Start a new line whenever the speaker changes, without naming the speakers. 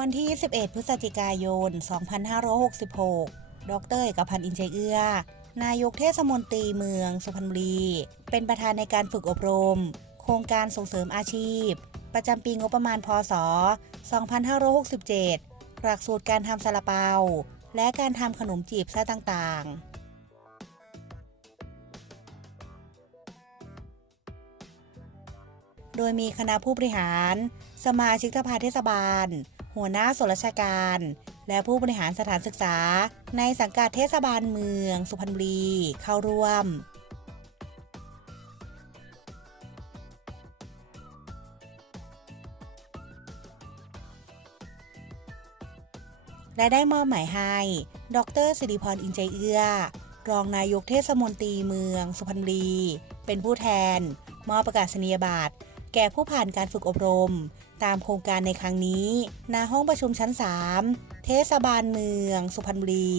วันที่21พฤศจิกายน 2566 ดรเอกพันธ์อินใจเอื้อ นายกเทศมนตรีเมืองสุพรรณบุรี เป็นประธานในการฝึกอบรม โครงการส่งเสริมอาชีพ ประจำปีงบประมาณพศ 2567 หลักสูตรการทำซาลาเปา และการทำขนมจีบไส้ต่างๆโดยมีคณะผู้บริหาร สมาชิกสภาเทศบาล หัวหน้าส่วนราชการ และผู้บริหารสถานศึกษา ในสังกัดเทศบาลเมือง สุพรรณบุรีเข้าร่วมและได้มอบหมายให้ ดรสิริพรอินใจเอื้อ รองนายกเทศมนตรีเมือง สุพรรณบุรี เป็นผู้แทน มอบประกาศนียบัตร แก่ผู้ผ่านการฝึกอบรม ตามโครงการในครั้งนี้ณห้องประชุมชั้น 3 เทศบาลเมือง สุพรรณบุรี